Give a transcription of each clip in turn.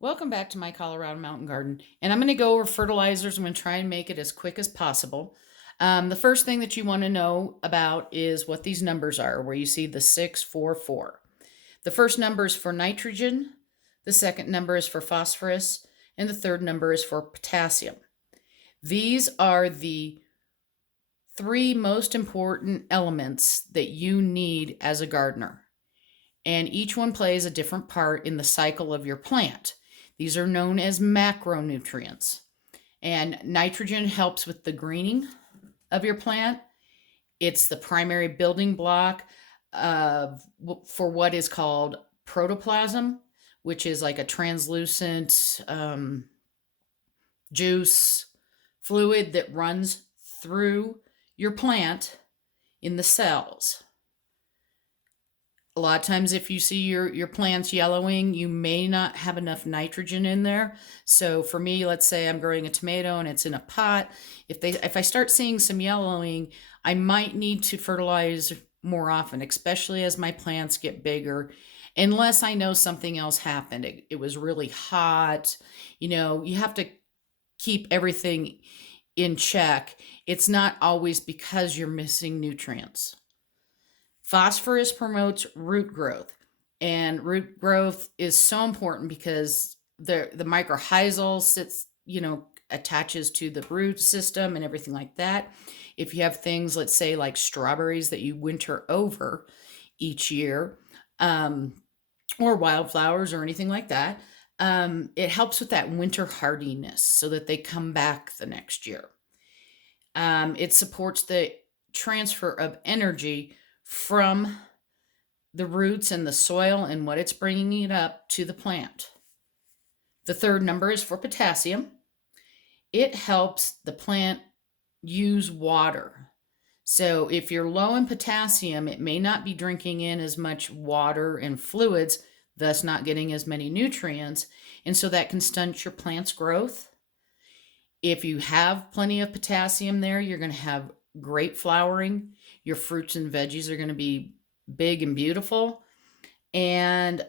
Welcome back to my Colorado Mountain Garden. And I'm going to go over fertilizers. I'm going to try and make it as quick as possible. The first thing that you want to know about is what these numbers are, where you see the 644. The first number is for nitrogen, the second number is for phosphorus, and the third number is for potassium. These are the three most important elements that you need as a gardener, and each one plays a different part in the cycle of your plant. These are known as macronutrients. And nitrogen helps with the greening of your plant. It's the primary building block for what is called protoplasm, which is like a translucent juice fluid that runs through your plant in the cells. A lot of times if you see your plants yellowing, you may not have enough nitrogen in there. So for me, let's say I'm growing a tomato and it's in a pot. If I start seeing some yellowing, I might need to fertilize more often, especially as my plants get bigger, unless I know something else happened. It was really hot. You have to keep everything in check. It's not always because you're missing nutrients. Phosphorus promotes root growth, and root growth is so important because the mycorrhizal sits, attaches to the root system and everything like that. If you have things, let's say like strawberries that you winter over each year, or wildflowers or anything like that, it helps with that winter hardiness so that they come back the next year. It supports the transfer of energy from the roots and the soil and what it's bringing it up to the plant. The third number is for potassium. It helps the plant use water. So if you're low in potassium, it may not be drinking in as much water and fluids, thus not getting as many nutrients. And so that can stunt your plant's growth. If you have plenty of potassium there, you're going to have great flowering. Your fruits and veggies are going to be big and beautiful. And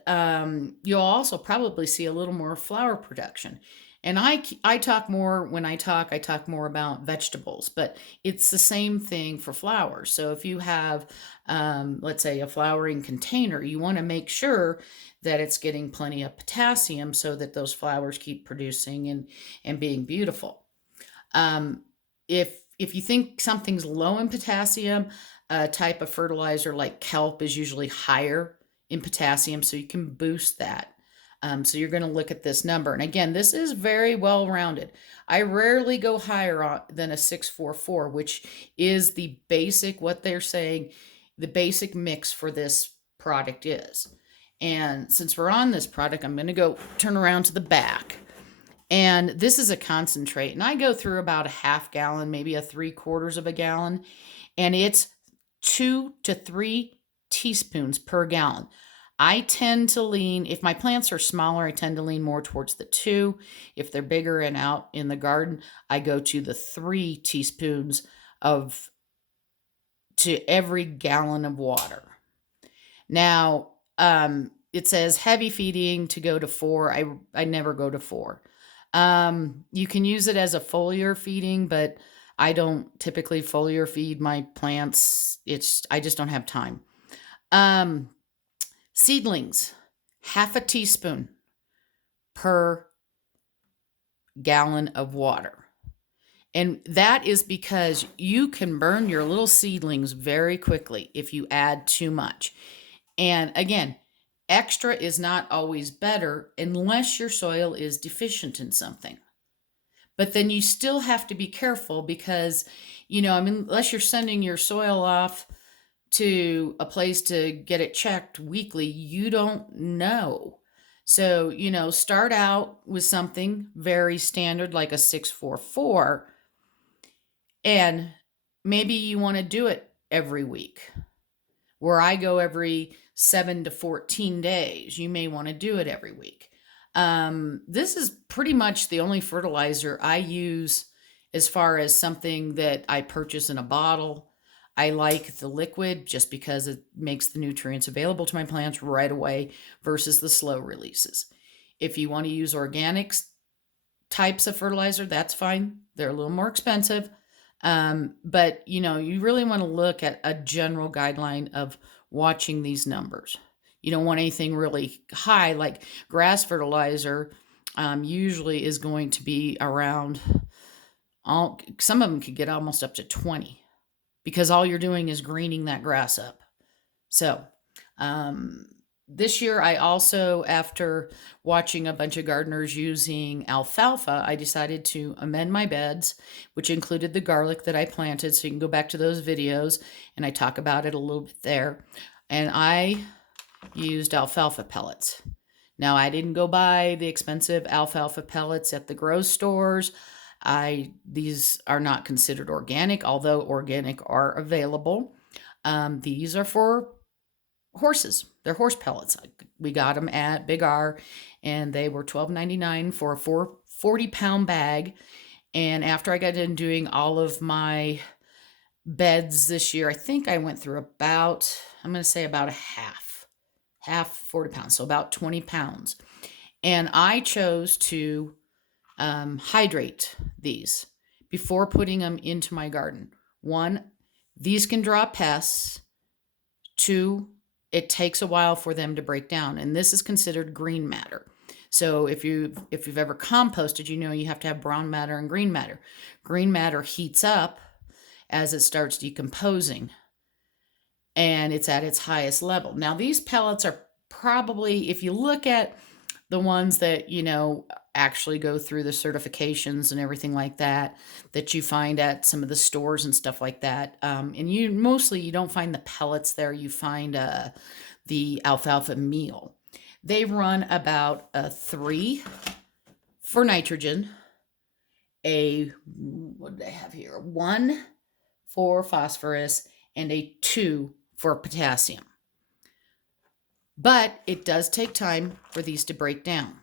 you'll also probably see a little more flower production. And I talk more, when I talk more about vegetables, but it's the same thing for flowers. So if you have, let's say, a flowering container, you want to make sure that it's getting plenty of potassium so that those flowers keep producing and being beautiful. If you think something's low in potassium, a type of fertilizer like kelp is usually higher in potassium, so you can boost that. So you're going to look at this number. And again, this is very well rounded. I rarely go higher than a 644, which is the basic, what they're saying, the basic mix for this product is. And since we're on this product, I'm going to go turn around to the back. And this is a concentrate. And I go through about a half gallon, maybe a 3/4 of a gallon. And it's 2 to 3 teaspoons per gallon. I tend to lean, if my plants are smaller, I tend to lean more towards the 2. If they're bigger and out in the garden, I go to the 3 teaspoons to every gallon of water. Now, it says heavy feeding to go to 4. I never go to 4. You can use it as a foliar feeding, but I don't typically foliar feed my plants. I just don't have time. Seedlings, half a teaspoon per gallon of water. And that is because you can burn your little seedlings very quickly if you add too much. And again, extra is not always better unless your soil is deficient in something. But then you still have to be careful because, unless you're sending your soil off to a place to get it checked weekly, you don't know. So, start out with something very standard like a 644, and maybe you want to do it every week. Where I go every 7 to 14 days, you may want to do it every week. This is pretty much the only fertilizer I use as far as something that I purchase in a bottle. I like the liquid just because it makes the nutrients available to my plants right away versus the slow releases. If you want to use organics types of fertilizer, that's fine. They're a little more expensive. But you really want to look at a general guideline of watching these numbers. You don't want anything really high, like grass fertilizer usually is going to be around some of them could get almost up to 20 because all you're doing is greening that grass up. So, um, this year, I also, after watching a bunch of gardeners using alfalfa, I decided to amend my beds, which included the garlic that I planted. So you can go back to those videos and I talk about it a little bit there. And I used alfalfa pellets. Now, I didn't go buy the expensive alfalfa pellets at the grocery stores. These are not considered organic, although organic are available. These are for horses. They're horse pellets. We got them at Big R, and they were $12.99 for a 40-pound bag. And after I got done doing all of my beds this year, I think I went through about, I'm going to say about a half 40 pounds, so about 20 pounds. And I chose to hydrate these before putting them into my garden. One, these can draw pests. Two, it takes a while for them to break down, and this is considered green matter. So if you've ever composted, you have to have brown matter and green matter. Green matter heats up as it starts decomposing, and it's at its highest level. Now, these pellets are probably, if you look at the ones that actually go through the certifications and everything like that you find at some of the stores and stuff like that, and you don't find the pellets there. You find the alfalfa meal. They run about a 3 for nitrogen, what do they have here? 1 for phosphorus, and a 2 for potassium. But it does take time for these to break down.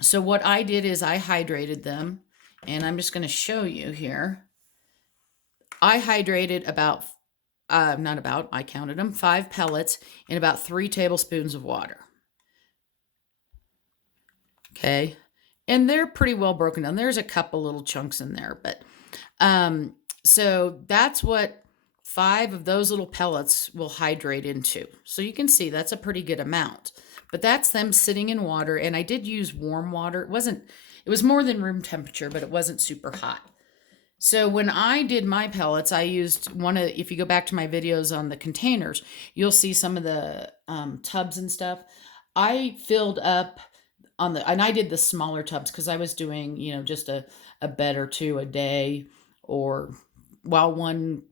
So what I did is I hydrated them, and I'm just going to show you here. I hydrated I counted them, 5 pellets in about 3 tablespoons of water. Okay. And they're pretty well broken down. There's a couple little chunks in there, but so that's what 5 of those little pellets will hydrate into. So you can see that's a pretty good amount. But that's them sitting in water, and I did use warm water. It was more than room temperature, but it wasn't super hot. So when I did my pellets, I used if you go back to my videos on the containers, you'll see some of the tubs and stuff. I filled up and I did the smaller tubs because I was doing, just a bed or 2 a day, or one,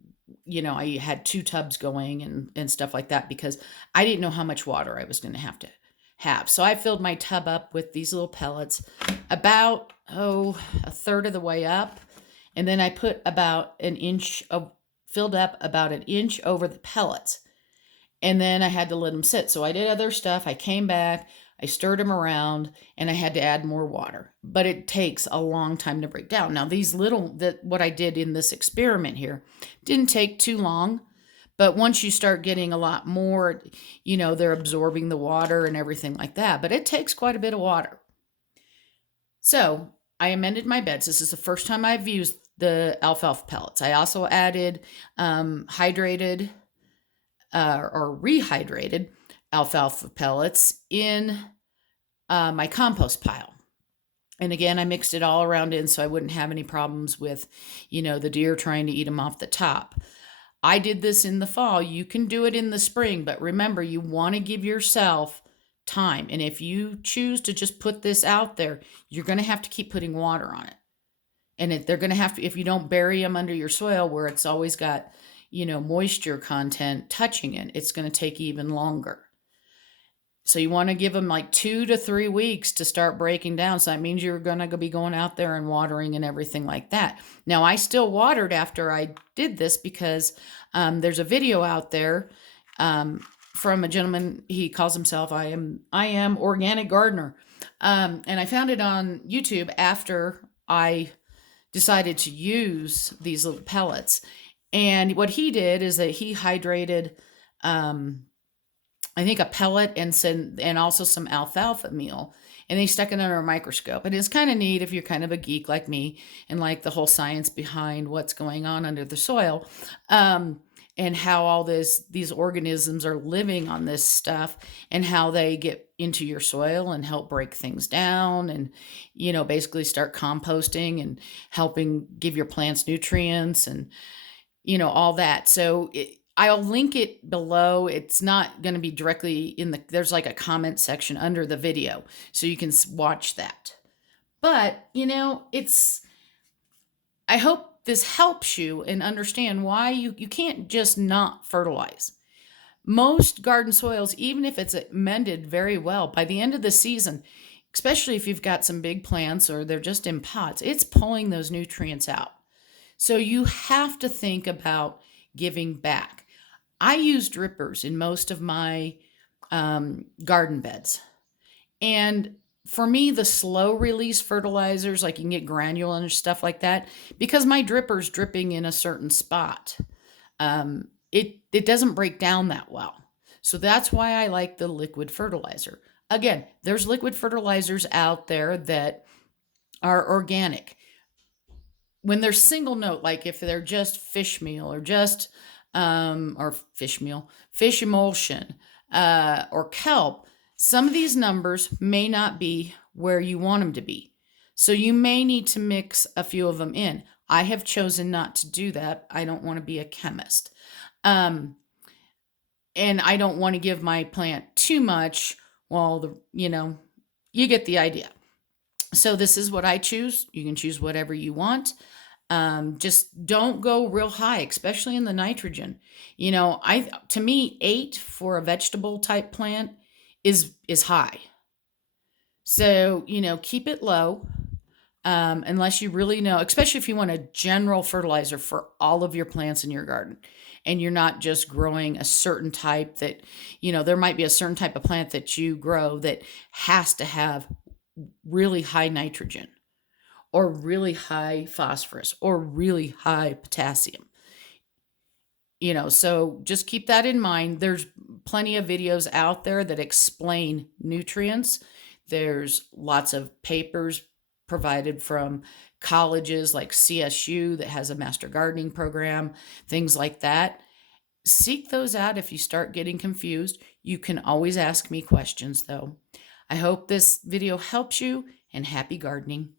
I had 2 tubs going and stuff like that because I didn't know how much water I was going to have. So I filled my tub up with these little pellets about, a third of the way up. And then I put filled up about an inch over the pellets. And then I had to let them sit. So I did other stuff. I came back, I stirred them around, and I had to add more water. But it takes a long time to break down. Now, what I did in this experiment here didn't take too long. But once you start getting a lot more, they're absorbing the water and everything like that. But it takes quite a bit of water. So I amended my beds. This is the first time I've used the alfalfa pellets. I also added hydrated or rehydrated alfalfa pellets in my compost pile. And again, I mixed it all around in so I wouldn't have any problems with, the deer trying to eat them off the top. I did this in the fall. You can do it in the spring, but remember, you want to give yourself time. And if you choose to just put this out there, you're going to have to keep putting water on it. And they're going to have to, if you don't bury them under your soil where it's always got, moisture content touching it, it's going to take even longer. So you want to give them like 2 to 3 weeks to start breaking down. So that means you're going to be going out there and watering and everything like that. Now, I still watered after I did this because there's a video out there from a gentleman. He calls himself I am organic gardener. And I found it on YouTube after I decided to use these little pellets. And what he did is that he hydrated I think a pellet and also some alfalfa meal. and they stuck it under a microscope. And it's kind of neat if you're kind of a geek like me and like the whole science behind what's going on under the soil. And how all these organisms are living on this stuff, and how they get into your soil and help break things down, and basically start composting and helping give your plants nutrients, and all that. So I'll link it below. It's not going to be directly there's like a comment section under the video, so you can watch that. But I hope this helps you and understand why you can't just not fertilize. Most garden soils, even if it's amended very well, by the end of the season, especially if you've got some big plants or they're just in pots, it's pulling those nutrients out. So you have to think about giving back. I use drippers in most of my garden beds. And for me, the slow release fertilizers, like you can get granule and stuff like that, because my dripper's dripping in a certain spot, it doesn't break down that well. So that's why I like the liquid fertilizer. Again, there's liquid fertilizers out there that are organic. When they're single note, like if they're just fish meal or just fish emulsion, or kelp, some of these numbers may not be where you want them to be. So you may need to mix a few of them in. I have chosen not to do that. I don't want to be a chemist. And I don't want to give my plant too much. Well, you get the idea. So this is what I choose. You can choose whatever you want. Just don't go real high, especially in the nitrogen. To me, 8 for a vegetable type plant is high. So, keep it low. Unless you really know, especially if you want a general fertilizer for all of your plants in your garden, and you're not just growing a certain type that, there might be a certain type of plant that you grow that has to have really high nitrogen, or really high phosphorus, or really high potassium. So just keep that in mind. There's plenty of videos out there that explain nutrients. There's lots of papers provided from colleges like CSU that has a master gardening program, things like that. Seek those out if you start getting confused. You can always ask me questions, though. I hope this video helps you, and happy gardening.